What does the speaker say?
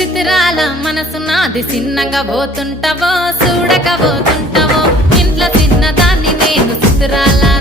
చిత్రాల మనసు నాది చిన్నగా పోతుంటావో చూడక పోతుంటావో ఇంట్లో చిన్నదాన్ని నేను చిత్రాల